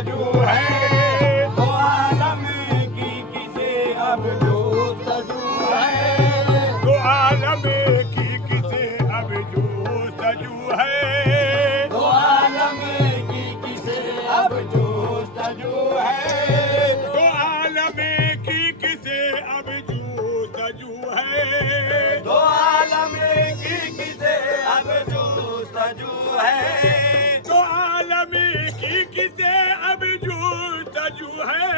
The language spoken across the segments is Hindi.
तजू है, दो आलम की किसे अब जोस्तजू है, दो आलम की किसे अब जोस्तजू है, दो आलम की किसे अब जोस्तजू है, दो आलम की किसे अब जोस्तजू है, दो आलम की किसे अब जोस्तजू है, दो आलम की किसे अब जोस्तजू है,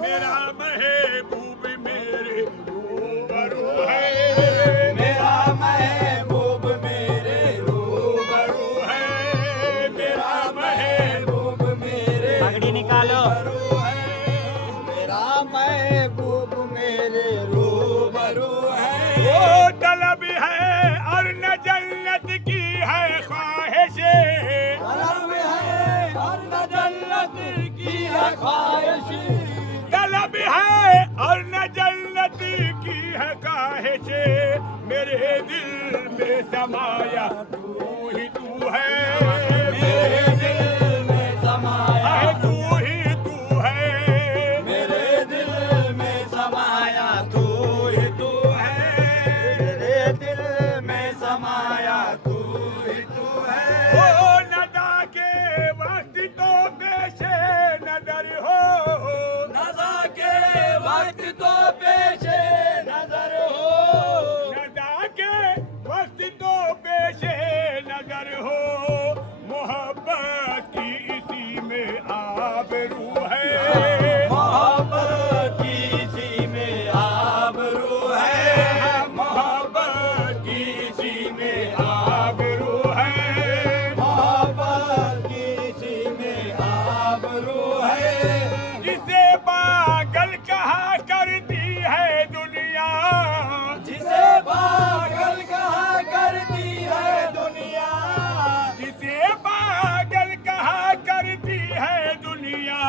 मेरा महबूब मेरे रूबरू है, मेरा महबूब मेरे रूबरू है, मेरा महबूब मेरे पगड़ी निकालो। रूबरू है, मेरा महबूब मेरे रूबरू है, वो तलब है और न जन्नत की है ख्वाहिशें, तलब है और न जन्नत की है ख्वाहिशें, तलब है और न जन्नत की है ख्वाहिशें, मेरे दिल में समाया तू ही तू है, मेरे दिल में समाया तू ही तू है, मेरे दिल में समाया तू ही तू है, मेरे दिल में समाया तू ही तू है, ओ नदा के वक्त तो पेशे नजर हो, नदा के वक्त तो पेशे नजर हो, नदा के वक्त तो पेशे नजर हो, मोहब्बत की इसी में आबरू है, मोहब्बत की इसी में आबरू है, मोहब्बत की इसी में आबरू है, मोहब्बत की इसी में आबरू है, जिसे पागल कहा करती है दुनिया, जिसे पागल कहा करती है दुनिया, जिसे पागल कहा करती है दुनिया,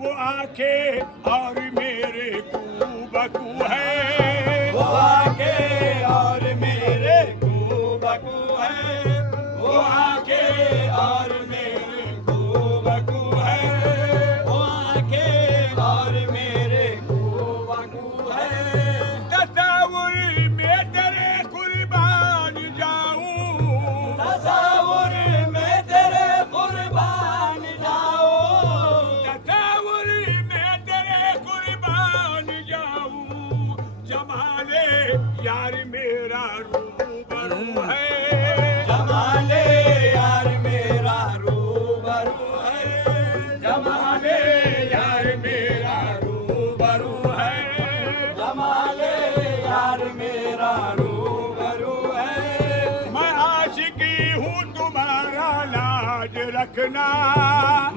वो आंखें और मेरे कूबकू है, वो आंखें और मेरे कूबकू है, वो आंखें और मेरे कूबकू है, वो आंखें और मेरे कूबकू है, तसव्वुर में तेरे कुर्बान जाऊं, तसव्वुर में तेरे कुर्बान जाऊं, तसव्वुर में तेरे कुर्बान जाऊं, जमाले यार मेरा रूबरू है, जमाले यार मेरा रूबरू है, जमाले यार मेरा रूबरू है, जमाले यार मेरा रूबरू है, मैं आशिकी हूँ तुम्हारा लाज रखना,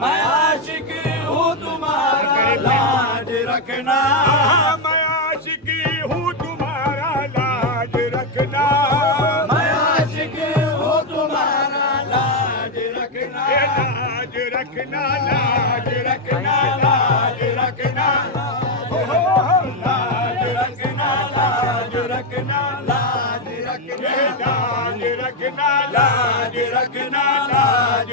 मैं आशिकी हूँ तुम्हारा लाज रखना, मैं आशिकी हूँ तुम्हारा लाज रखना, मैं आशिकी हूँ तुम्हारा लाज रखना, लाज रखना, लाज रखना, लाज रखना, लाज रखना, लाज रखना, लाज रखना, लाज रखना, लाज रखना, लाज रखना, लाज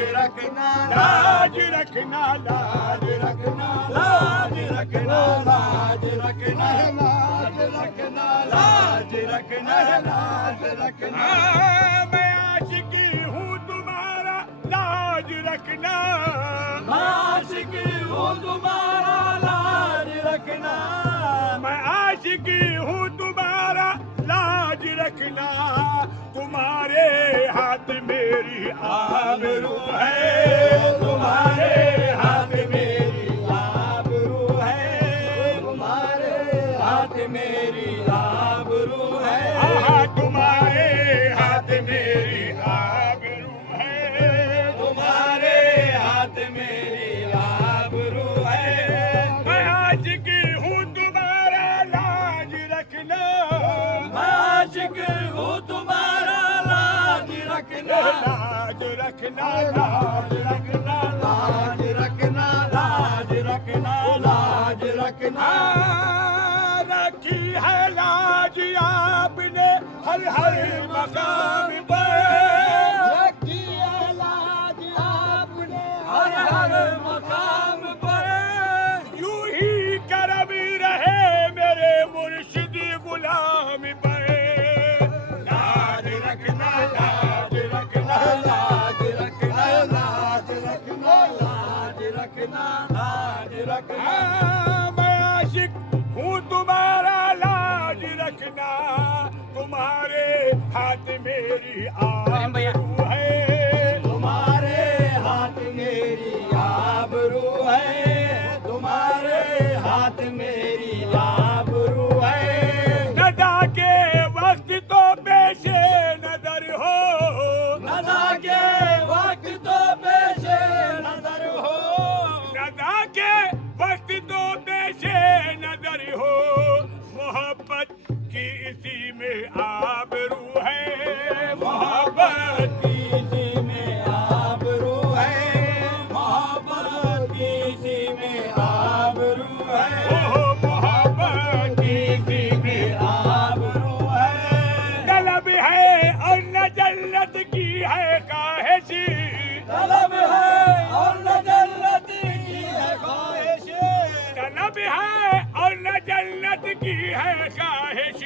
रखना, लाज रखना, लाज रखना, लाज रखना, लाज रखना, लाज रखना, लाज रखना, मैं आशिकी हूँ तुम्हारा लाज रखना, मैं आशिकी हूँ तुम्हारा लाज रखना, मैं आशिकी हूँ तुम्हारा लाज रखना, तुम्हारे हाथ मेरी आबरू है, तुम्हारे हाथ मेरी आबरू है, तुम्हारे हाथ मेरी आबरू है, तुम्हारे हाथ मेरी आबरू है, तुम्हारे हाथ मेरी आबरू है, मैं आशिकी हूँ तुम्हारा लाज रखना, मैं आशिकी हूँ तुम्हारा लाज रखना, लाज रखना, लाज रखना, लाज रखना, लाज रखना, लाज रखना, रखी है लाज आपने हर हर मकाम पर, रखी है लाज आपने हर हर मकाम रखना, लाज रखना। मैं आशिक हूँ तुम्हारा, लाज रखना। तुम्हारे हाथ मेरी आबरू है, तुम्हारे हाथ मेरी आबरू है, तुम्हारे हाथ मेरी आबरू है। नदा के वक्त तो पेशे नजर हो, नदा के वक्त तो पेशे नजर हो, नदा के वक्त तो पेशे नजर हो। मोहब्बत की इसी में आबरू है, मोहब्बत की इसी में आबरू है, मोहब्बत की इसी में आबरू है। ओह मोहब्बत की इसी में आबरू है। तलब है और न जन्नत की है ख्वाहिश, तलब है और न जन्नत की है ख्वाहिश, तलब है और न जन्नत की है ख्वाहिश।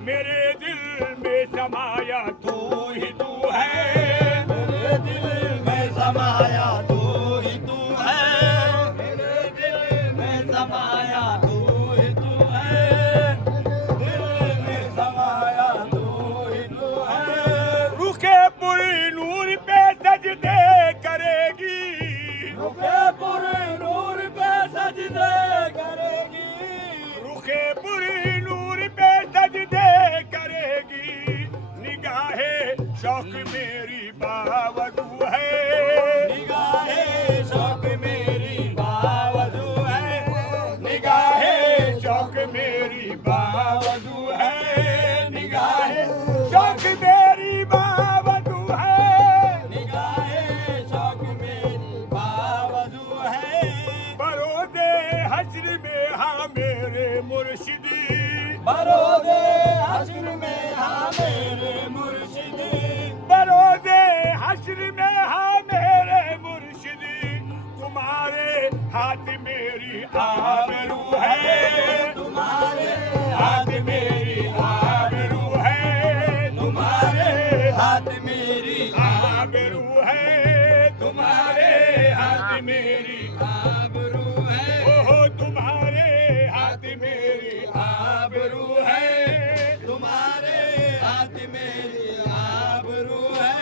मेरे दिल में समाया तू ही तू है, मेरे दिल में समाया तू ही तू है, मेरे दिल में समाया तू ही तू है, दिल में समाया तू ही तू है। रुखे पुरी नूर पे सजदे करेगी, रुखे पुरी नूर पे सजदे करेगी, रुखे पुरी नूर पे सजदे करेगी। निगाहे शौक मेरी बावजू है, निगाहे शौक मेरी बावजू है, निगाहे शौक मेरी बावजू है, निगाहे शौक मेरी बावजू है, निगाहे शौक मेरी बावजू है। बरोदे हश्र में हाँ मेरे मुर्शिदी, बरोदे हश्र में हाँ मेरे मुर्शिदी, बरोदे हश्र में हाँ मेरे मुर्शिदी। तुम्हारे हाथ मेरी आबरू है, तुम्हारे हाथ मेरी आबरू है, तुम्हारे हाथ मेरी आबरू है, तुम्हारे हाथ मेरी आबरू है। ओहो तुम्हारे हाथ मेरी आबरू है, तुम्हारे हाथ मेरी आबरू है।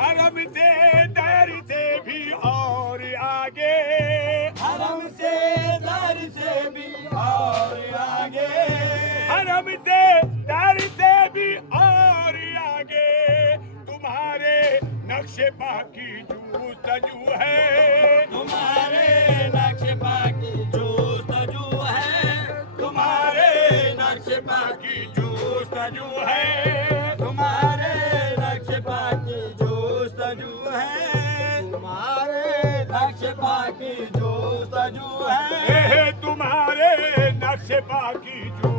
हरम से दर से भी और आगे, हरम से दर से भी और आगे, हरम से दर से भी और आगे। तुम्हारे नक्शे बाकी जू सजू है, तुम्हारे नक्शे बाकी जू सजू है, तुम्हारे नक्शे बाकी जू सजू है, तुम्हारे नक्शे बाकी जू सजू है, तुम्हारे नक्शे बाकी जू सजू है, तुम्हारे नक्शे बाकी जू